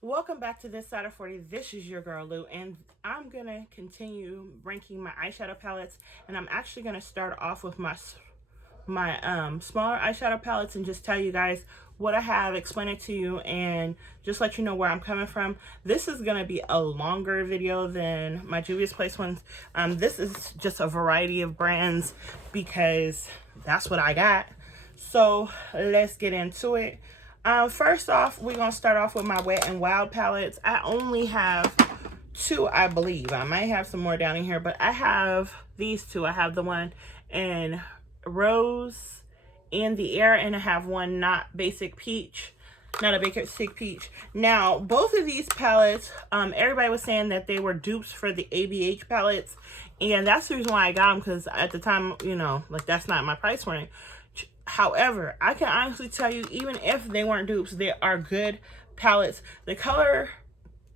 Welcome back to This Side of 40. This is your girl Lou, and I'm gonna continue ranking my eyeshadow palettes, and I'm actually gonna start off with my smaller eyeshadow palettes and just tell you guys what I have, explain it to you, and just let you know where I'm coming from. This is gonna be a longer video than my Juvia's Place ones. This is just a variety of brands because that's what I got. So let's get into it. First off, we're going to start off with my Wet n Wild palettes. I only have two, I believe. I might have some more down in here, but I have these two. I have the one in Rose in the Air, and I have one not basic peach. Not a basic peach. Now, both of these palettes, everybody was saying that they were dupes for the ABH palettes, and that's the reason why I got them, because at the time, you know, like, that's not my price range. However, I can honestly tell you, even if they weren't dupes, they are good palettes. The color,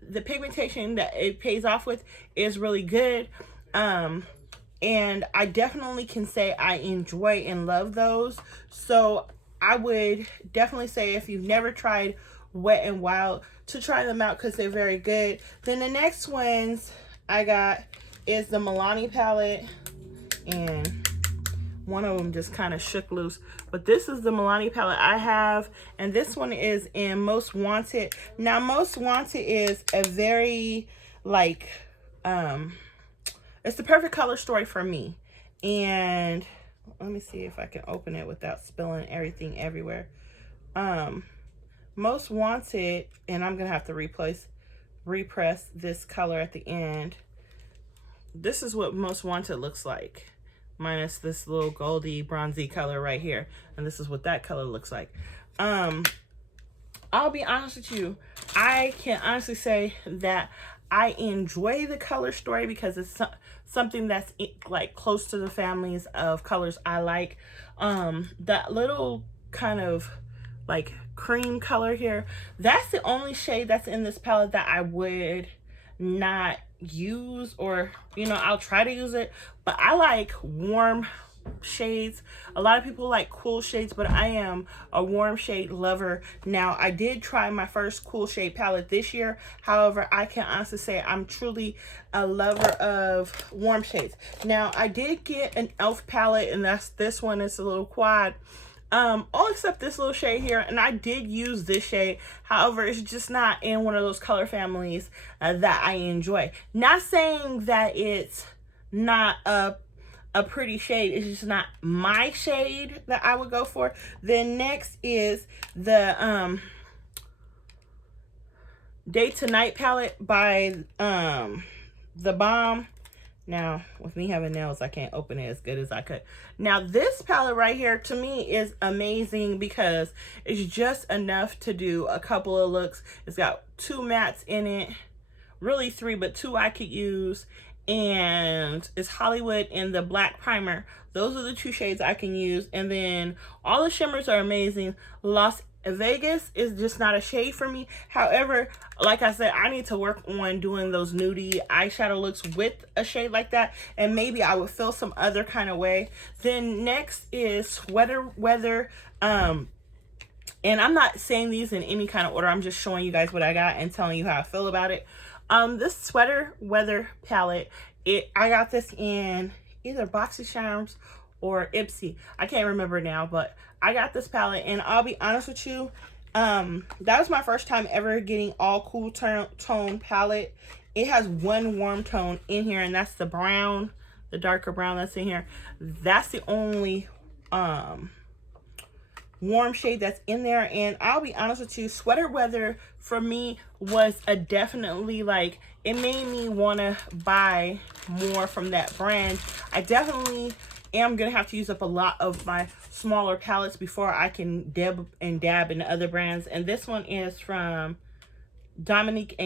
the pigmentation that it pays off with is really good. And I definitely can say I enjoy and love those. So I would definitely say, if you've never tried Wet n Wild, to try them out because they're very good. Then the next ones I got is the Milani palette, and one of them just kind of shook loose, but this is the Milani palette I have, and this one is in Most Wanted. Now, Most Wanted is a very, like, it's the perfect color story for me. And let me see if I can open it without spilling everything everywhere. Most Wanted, and I'm gonna have to repress this color at the end. This is what Most Wanted looks like, minus this little goldy bronzy color right here, and this is what that color looks like. I'll be honest with you, I can honestly say that I enjoy the color story because it's something that's like close to the families of colors I like. That little kind of like cream color here, that's the only shade that's in this palette that I would not use, or, you know, I'll try to use it, but I like warm shades. A lot of people like cool shades, but I am a warm shade lover. Now, I did try my first cool shade palette this year. However, I can honestly say I'm truly a lover of warm shades. Now, I did get an e.l.f. palette, and that's this one. It's a little quad. All except this little shade here, and I did use this shade. However, it's just not in one of those color families that I enjoy. Not saying that it's not a pretty shade, it's just not my shade that I would go for. Then next is the Day to Night palette by The Balm. Now, with me having nails, I can't open it as good as I could. Now, this palette right here, to me, is amazing because it's just enough to do a couple of looks. It's got two mattes in it. Really three, but two I could use. And it's Hollywood and the Black Primer. Those are the two shades I can use. And then all the shimmers are amazing. Las Vegas is just not a shade for me. However, like I said, I need to work on doing those nudie eyeshadow looks with a shade like that, and maybe I would feel some other kind of way. Then next is Sweater Weather. And I'm not saying these in any kind of order. I'm just showing you guys what I got and telling you how I feel about it. This Sweater Weather palette, I got this in either Boxy Charms or Ipsy. I can't remember now, but I got this palette, and I'll be honest with you, that was my first time ever getting all cool tone palette. It has one warm tone in here, and that's the brown, the darker brown that's in here. That's the only warm shade that's in there. And I'll be honest with you, Sweater Weather for me was a definitely, like, it made me want to buy more from that brand. I definitely am gonna have to use up a lot of my smaller palettes before I can dab into other brands. And this one is from Dominique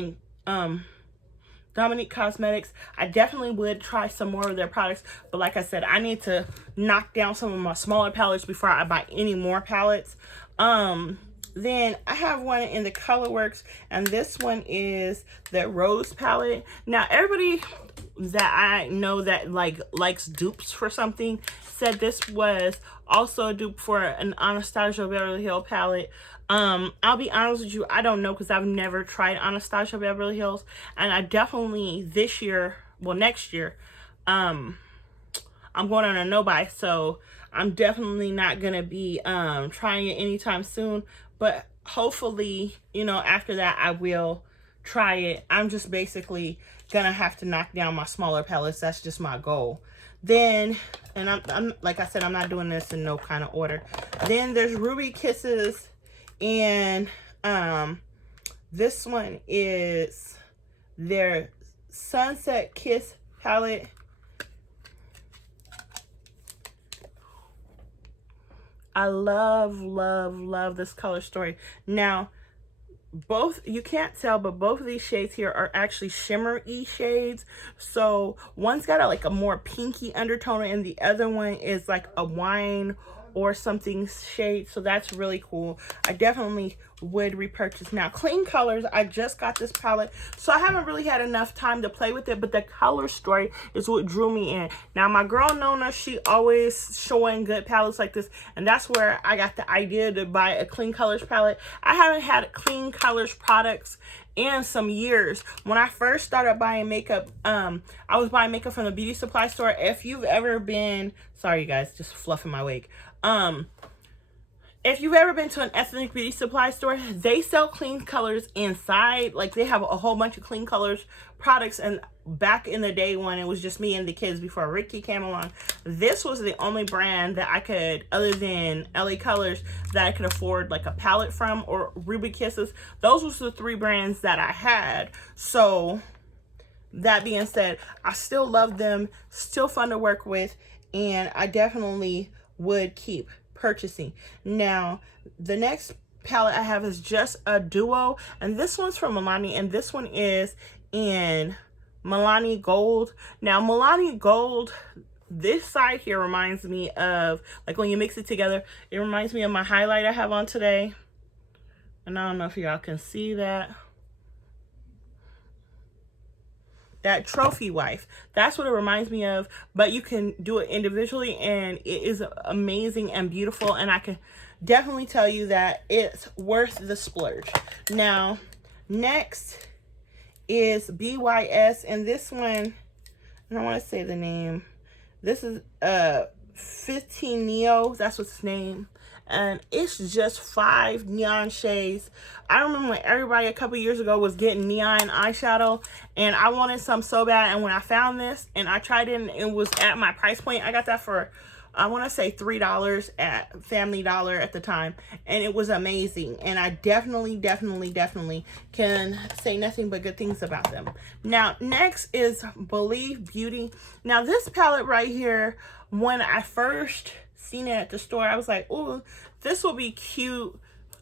Cosmetics. I definitely would try some more of their products, but like I said, I need to knock down some of my smaller palettes before I buy any more palettes. Then I have one in the Colorworks, and this one is the Rose palette. Now, everybody that I know that likes dupes for something said this was also a dupe for an Anastasia Beverly Hills palette. I'll be honest with you, I don't know because I've never tried Anastasia Beverly Hills, and I definitely this year, well next year, I'm going on a no buy, so I'm definitely not gonna be trying it anytime soon. But hopefully, you know, after that I will try it. I'm just basically gonna have to knock down my smaller pellets. That's just my goal. Then, and I'm like I said, I'm not doing this in no kind of order. Then there's Ruby Kisses, and this one is their Sunset Kiss palette. I love this color story. Now, both, you can't tell, but both of these shades here are actually shimmer-y shades. So one's got like a more pinky undertone, and the other one is like a wine or something shade. So that's really cool. I definitely would repurchase. Now, Clean Colors, I just got this palette, so I haven't really had enough time to play with it, but the color story is what drew me in. Now, my girl Nona, she always showing good palettes like this, and that's where I got the idea to buy a Clean Colors palette. I haven't had Clean Colors products in some years. When I first started buying makeup, I was buying makeup from the beauty supply store. If you've ever been, sorry you guys, just fluffing my wig. If you've ever been to an ethnic beauty supply store, they sell Clean Colors inside. Like, they have a whole bunch of Clean Colors products. And back in the day when it was just me and the kids before Ricky came along, this was the only brand that I could, other than LA Colors, that I could afford like a palette from, or Ruby Kisses. Those was the three brands that I had. So that being said, I still love them, still fun to work with, and I definitely would keep purchasing. Now, the next palette I have is just a duo, and this one's from Milani, and this one is in Milani Gold. Now, Milani Gold, this side here reminds me of, like, when you mix it together, it reminds me of my highlight I have on today. And I don't know if y'all can see that. That Trophy Wife, that's what it reminds me of, but you can do it individually, and it is amazing and beautiful, and I can definitely tell you that it's worth the splurge. Now, next is BYS, and this one, I don't want to say the name, this is 15 Neo, that's what's its name, and it's just 5 neon shades. I remember when everybody a couple years ago was getting neon eyeshadow, and I wanted some so bad, and when I found this and I tried it and it was at my price point, I got that for, I want to say $3 at Family Dollar at the time, and it was amazing, and I definitely can say nothing but good things about them. Now, next is Believe Beauty. Now, this palette right here, when I first seen it at the store, I was like, oh, this will be cute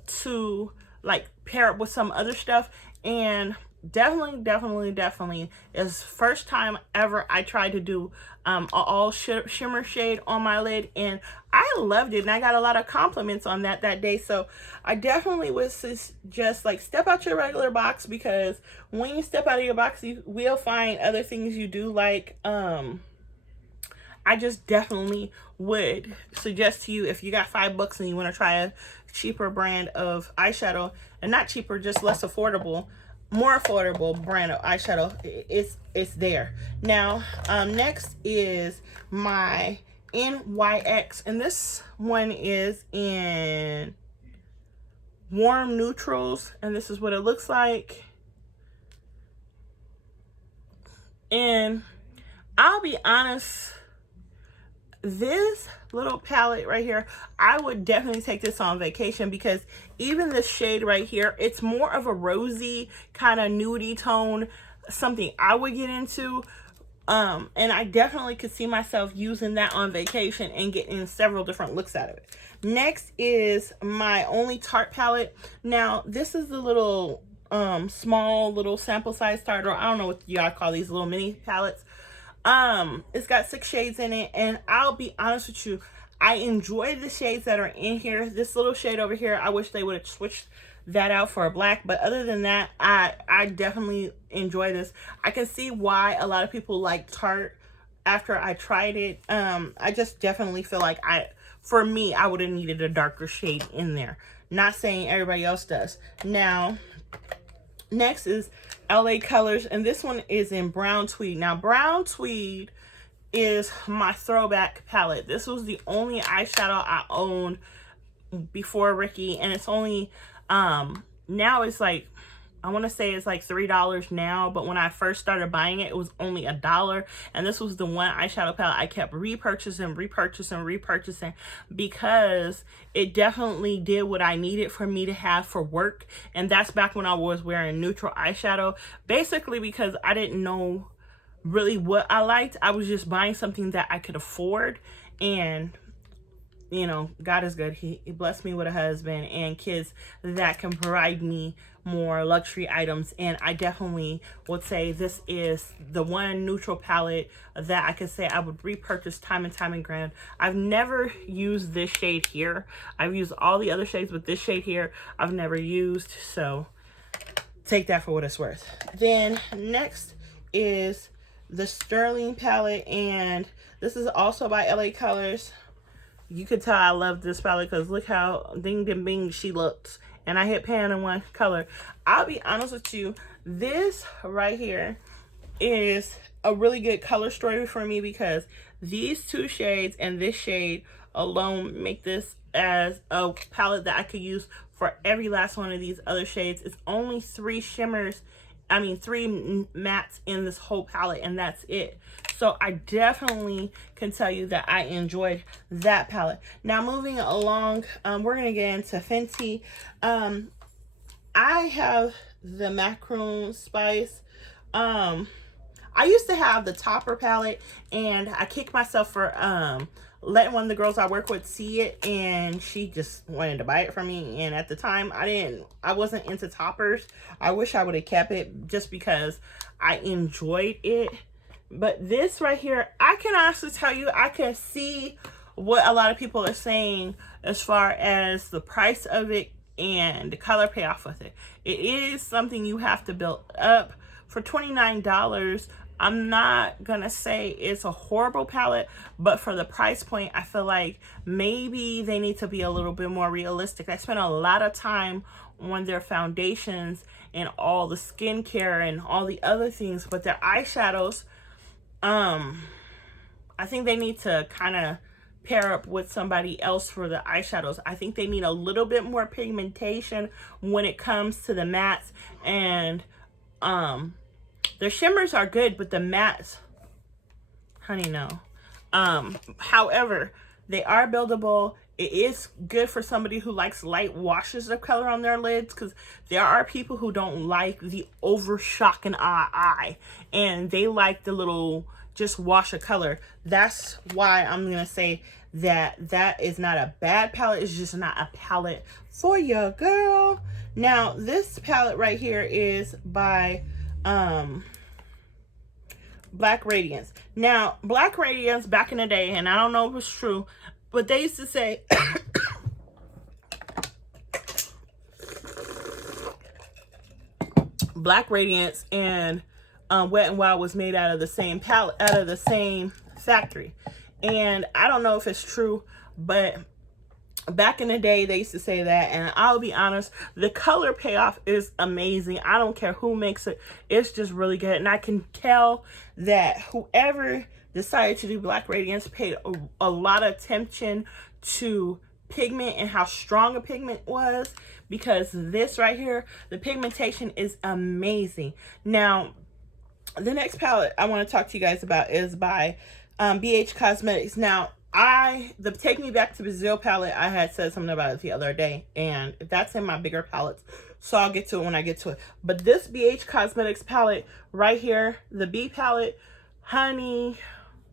to like pair up with some other stuff. And definitely is first time ever I tried to do an all shimmer shade on my lid, and I loved it, and I got a lot of compliments on that day. So I definitely would just like step out your regular box, because when you step out of your box, you will find other things you do like. I just definitely would suggest to you, if you got $5 and you want to try a cheaper brand of eyeshadow, and not cheaper, just less affordable, more affordable brand of eyeshadow, it's there. Now, next is my NYX, and this one is in Warm Neutrals, and this is what it looks like. And I'll be honest, this little palette right here, I would definitely take this on vacation, because even this shade right here, it's more of a rosy kind of nudie tone, something I would get into, and I definitely could see myself using that on vacation and getting several different looks out of it. Next is my Only Tarte palette. Now, this is the little small little sample size Tarte, or I don't know what y'all call these little mini palettes. It's got 6 shades in it, and I'll be honest with you, I enjoy the shades that are in here. This little shade over here, I wish they would have switched that out for a black, but other than that, I definitely enjoy this. I can see why a lot of people like Tarte after I tried it. I just definitely feel like for me, I would have needed a darker shade in there. Not saying everybody else does. Now, next is LA Colors, and this one is in brown tweed. Now, brown tweed is my throwback palette. This was the only eyeshadow I owned before Ricky, and it's only now it's like, I want to say it's like $3 now, but when I first started buying it, it was only $1. And this was the one eyeshadow palette I kept repurchasing because it definitely did what I needed for me to have for work. And that's back when I was wearing neutral eyeshadow, basically because I didn't know really what I liked. I was just buying something that I could afford, and you know, God is good. He blessed me with a husband and kids that can provide me more luxury items. And I definitely would say this is the one neutral palette that I could say I would repurchase time and time again. I've never used this shade here. I've used all the other shades, but this shade here I've never used. So take that for what it's worth. Then next is the Sterling palette, and this is also by LA Colors. You could tell I love this palette because look how ding ding bing she looks. And I hit pan in one color. I'll be honest with you, this right here is a really good color story for me because these two shades and this shade alone make this as a palette that I could use for every last one of these other shades. It's only three mattes in this whole palette, and that's it. So I definitely can tell you that I enjoyed that palette. Now moving along, we're gonna get into Fenty. I have the Macaroon Spice. I used to have the Topper palette, and I kicked myself for letting one of the girls I work with see it, and she just wanted to buy it from me. And at the time, I wasn't into toppers. I wish I would have kept it just because I enjoyed it. But this right here, I can honestly tell you, I can see what a lot of people are saying as far as the price of it and the color payoff with it. It is something you have to build up. For $29, I'm not gonna say it's a horrible palette, but for the price point, I feel like maybe they need to be a little bit more realistic. I spent a lot of time on their foundations and all the skincare and all the other things, but their eyeshadows, I think they need to kind of pair up with somebody else for the eyeshadows. I think they need a little bit more pigmentation when it comes to the mattes, and their shimmers are good, but the mattes, honey, no. However, they are buildable. It is good for somebody who likes light washes of color on their lids, because there are people who don't like the over shocking eye, and they like the little just wash of color. That's why I'm gonna say that that is not a bad palette. It's just not a palette for your girl. Now this palette right here is by Black Radiance. Now Black Radiance back in the day, and I don't know if it's true, but they used to say Black Radiance and Wet n Wild was made out of the same palette, out of the same factory. And I don't know if it's true, but back in the day they used to say that, and I'll be honest, the color payoff is amazing. I don't care who makes it, it's just really good. And I can tell that whoever decided to do Black Radiance paid a lot of attention to pigment and how strong a pigment was, because this right here, the pigmentation is amazing. Now the next palette I want to talk to you guys about is by BH Cosmetics. Now the Take Me Back to Brazil palette, I had said something about it the other day, and that's in my bigger palettes, so I'll get to it when I get to it. But this BH Cosmetics palette right here, the B palette, honey,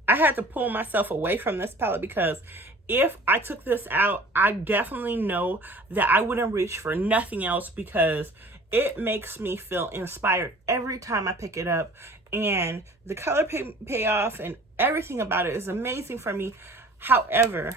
I had to pull myself away from this palette, because if I took this out, I definitely know that I wouldn't reach for nothing else, because it makes me feel inspired every time I pick it up. And the color payoff and everything about it is amazing for me. However,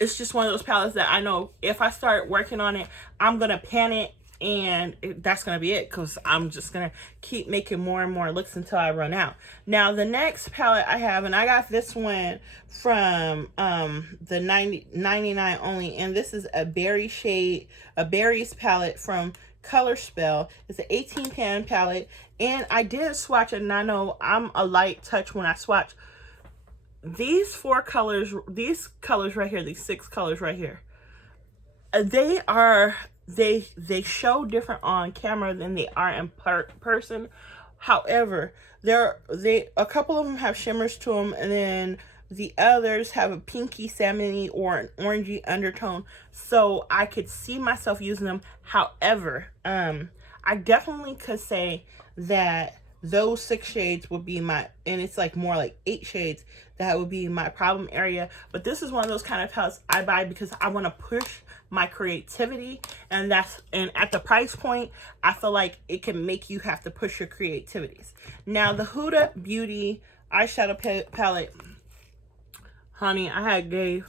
it's just one of those palettes that I know if I start working on it, I'm gonna pan it and that's going to be it, because I'm just going to keep making more and more looks until I run out. Now, the next palette I have, and I got this one from the 99 only, and this is a berries palette from Color Spell. It's an 18 pan palette, and I did swatch it, and I know I'm a light touch when I swatch. These colors right here, these 6 colors right here, they show different on camera than they are in person. However, a couple of them have shimmers to them, and then the others have a pinky salmony or an orangey undertone, so I could see myself using them. However, I definitely could say that those 6 shades would be my, and it's like more like 8 shades, that would be my problem area. But this is one of those kind of palettes I buy because I want to push my creativity, and at the price point, I feel like it can make you have to push your creativities. Now, the Huda Beauty eyeshadow palette, honey, I had gave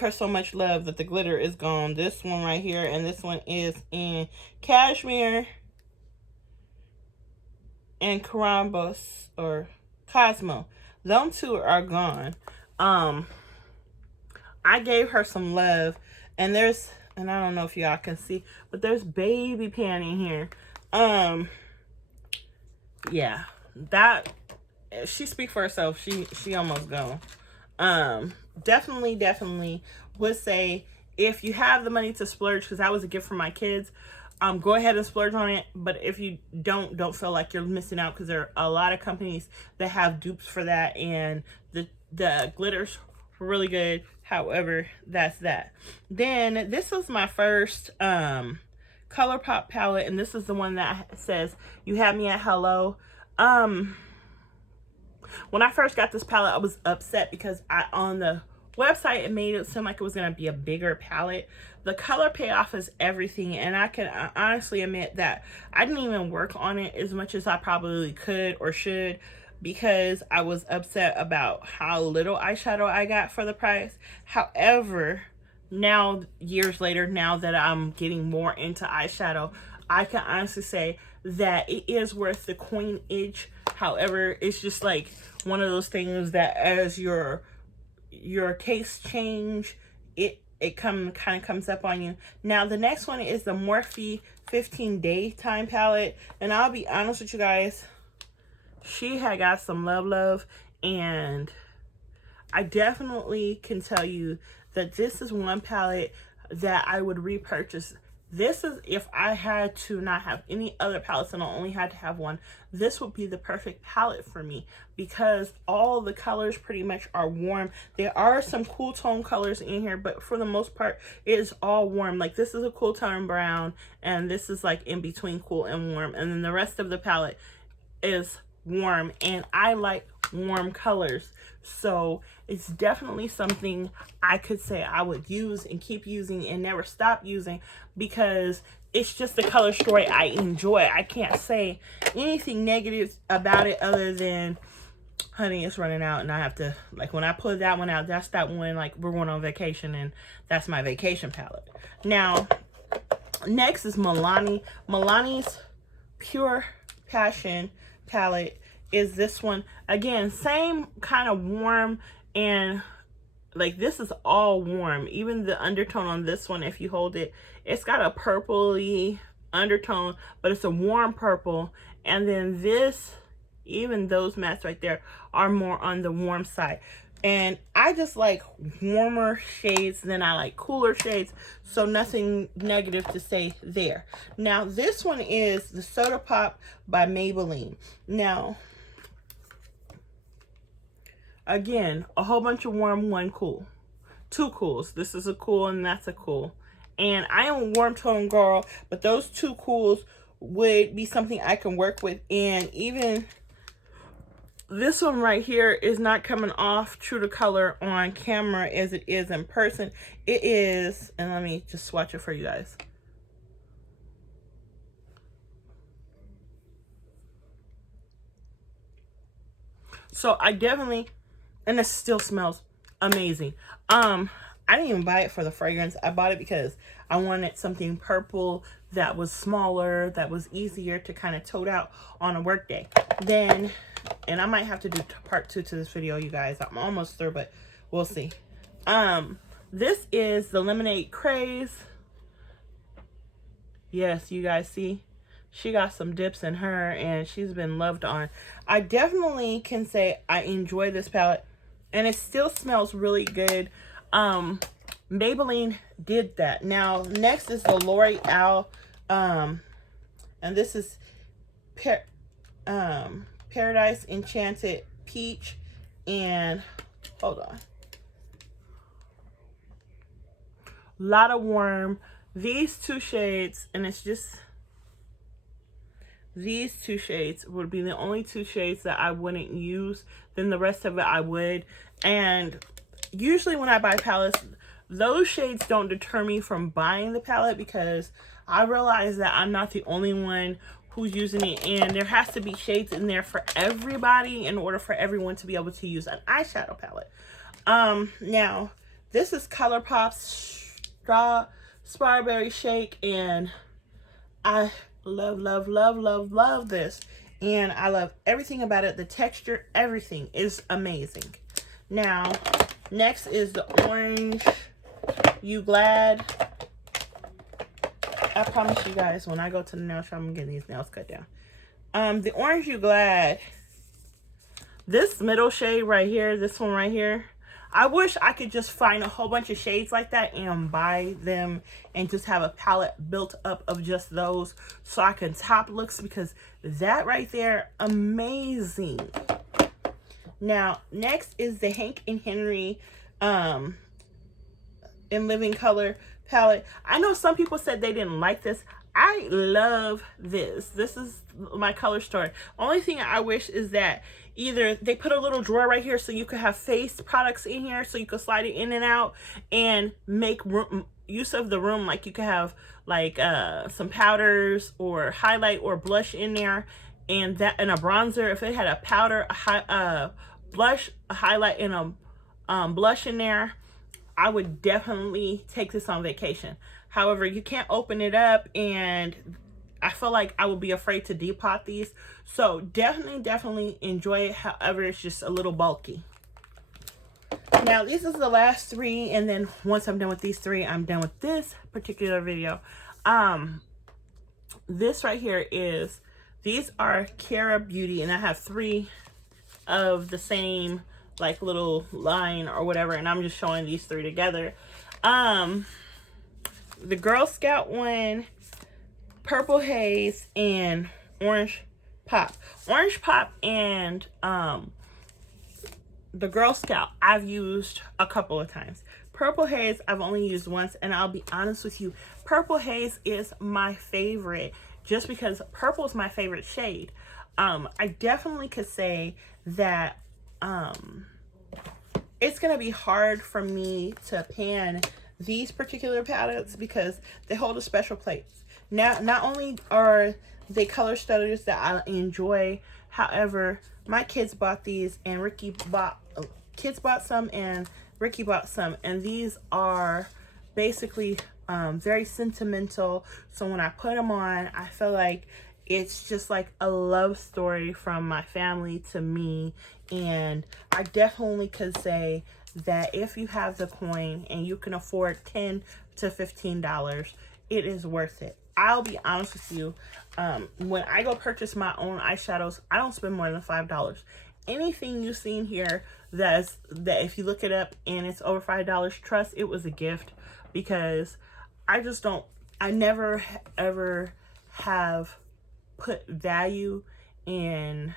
her so much love that the glitter is gone. This one right here, and this one is in Cashmere and Cosmo. Them 2 are gone. I gave her some love, and I don't know if y'all can see, but there's baby pan in here. Yeah, that, she speaks for herself. She almost gone. Definitely would say, if you have the money to splurge, because that was a gift for my kids, go ahead and splurge on it. But if you don't feel like you're missing out, because there are a lot of companies that have dupes for that, and the glitters were really good. However, that's that. Then this is my first ColourPop palette, and this is the one that says "You Had Me at Hello." When I first got this palette, I was upset because on the website it made it seem like it was going to be a bigger palette. The color payoff is everything, and I can honestly admit that I didn't even work on it as much as I probably could or should, because I was upset about how little eyeshadow I got for the price. However, now, years later, now that I'm getting more into eyeshadow, I can honestly say that it is worth the coinage. However, it's just like one of those things that as your tastes change, it kind of comes up on you. Now, the next one is the Morphe 15 Daytime palette, and I'll be honest with you guys, she had got some love, and I definitely can tell you that this is one palette that I would repurchase. This is, if I had to not have any other palettes and I only had to have one, this would be the perfect palette for me, because all the colors pretty much are warm. There are some cool tone colors in here, but for the most part, it is all warm. Like, this is a cool tone brown, and this is like in between cool and warm, and then the rest of the palette is warm, and I like warm colors, so it's definitely something I could say I would use and keep using and never stop using, because it's just a color story I enjoy. I can't say anything negative about it other than, honey, it's running out, and I have to, like, when I pull that one out, that's that one, like, we're going on vacation, and that's my vacation palette. Now, next is Milani's Pure Passion palette is this one. Again, same kind of warm, and like, this is all warm. Even the undertone on this one, if you hold it, it's got a purpley undertone, but it's a warm purple. And then this, even those mattes right there are more on the warm side. And I just like warmer shades than I like cooler shades, so nothing negative to say there. Now, this one is the Soda Pop by Maybelline. Now, again, a whole bunch of warm, one cool. 2 cools. This is a cool and that's a cool. And I am a warm tone girl, but those 2 cools would be something I can work with. And even this one right here is not coming off true to color on camera as it is in person. It is, and let me just swatch it for you guys. So I definitely, and it still smells amazing. I didn't even buy it for the fragrance. I bought it because I wanted something purple that was smaller, that was easier to kind of tote out on a work day. Then, and I might have to do part 2 to this video, you guys. I'm almost through, but we'll see. This is the Lemonade Craze. Yes, you guys see? She got some dips in her, and she's been loved on. I definitely can say I enjoy this palette, and it still smells really good. Maybelline did that. Now, next is the L'Oreal, and this is Paradise Enchanted Peach, and hold on. Lot of Warm. These 2 shades, and it's just... these 2 shades would be the only 2 shades that I wouldn't use. Then the rest of it I would. And usually when I buy palettes, those shades don't deter me from buying the palette, because I realize that I'm not the only one who's using it, and there has to be shades in there for everybody in order for everyone to be able to use an eyeshadow palette. Now this is ColourPop's Strawberry Shake, and I love this, and I love everything about it. The texture, everything is amazing. Now next is the Orange You Glad. I promise you guys, when I go to the nail shop, I'm getting these nails cut down. The Orange You Glad, this middle shade right here, this one right here, I wish I could just find a whole bunch of shades like that and buy them and just have a palette built up of just those so I can top looks, because that right there, amazing. Now, next is the Hank and Henry in Living Color palette. I know some people said they didn't like this. I love this. This is my color story. Only thing I wish is that either they put a little drawer right here so you could have face products in here, so you could slide it in and out and make use of the room. Like you could have like some powders or highlight or blush in there, and that, and a bronzer. If they had a powder, a blush, a highlight, and a blush in there, I would definitely take this on vacation. However, you can't open it up, and I feel like I would be afraid to depot these. So definitely enjoy it. However, it's just a little bulky. Now, these is the last 3, and then once I'm done with these 3, I'm done with this particular video. This right here is, these are Cara Beauty, and I have 3 of the same like little line or whatever, and I'm just showing these 3 together. The Girl Scout one, Purple Haze, and Orange Pop. Orange Pop and the Girl Scout I've used a couple of times. Purple Haze I've only used once, and I'll be honest with you, Purple Haze is my favorite just because purple is my favorite shade. I definitely could say that it's gonna be hard for me to pan these particular palettes because they hold a special place. Now, not only are they color studies that I enjoy, however, my kids bought these, and kids bought some, and Ricky bought some, and these are basically very sentimental. So when I put them on, I feel like it's just like a love story from my family to me. And I definitely could say that if you have the coin and you can afford $10 to $15, it is worth it. I'll be honest with you, when I go purchase my own eyeshadows, I don't spend more than $5. Anything you've seen here that if you look it up and it's over $5, trust it was a gift, because I never ever have put value in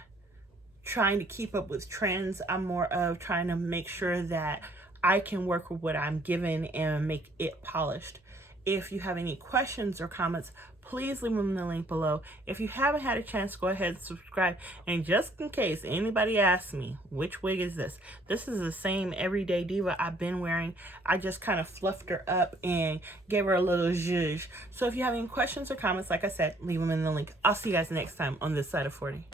trying to keep up with trends. I'm more of trying to make sure that I can work with what I'm given and make it polished. If you have any questions or comments, please leave them in the link below. If you haven't had a chance, go ahead and subscribe. And just in case anybody asks me, which wig is this? This is the same Everyday Diva I've been wearing. I just kind of fluffed her up and gave her a little zhuzh. So if you have any questions or comments, like I said, leave them in the link. I'll see you guys next time on this side of 40.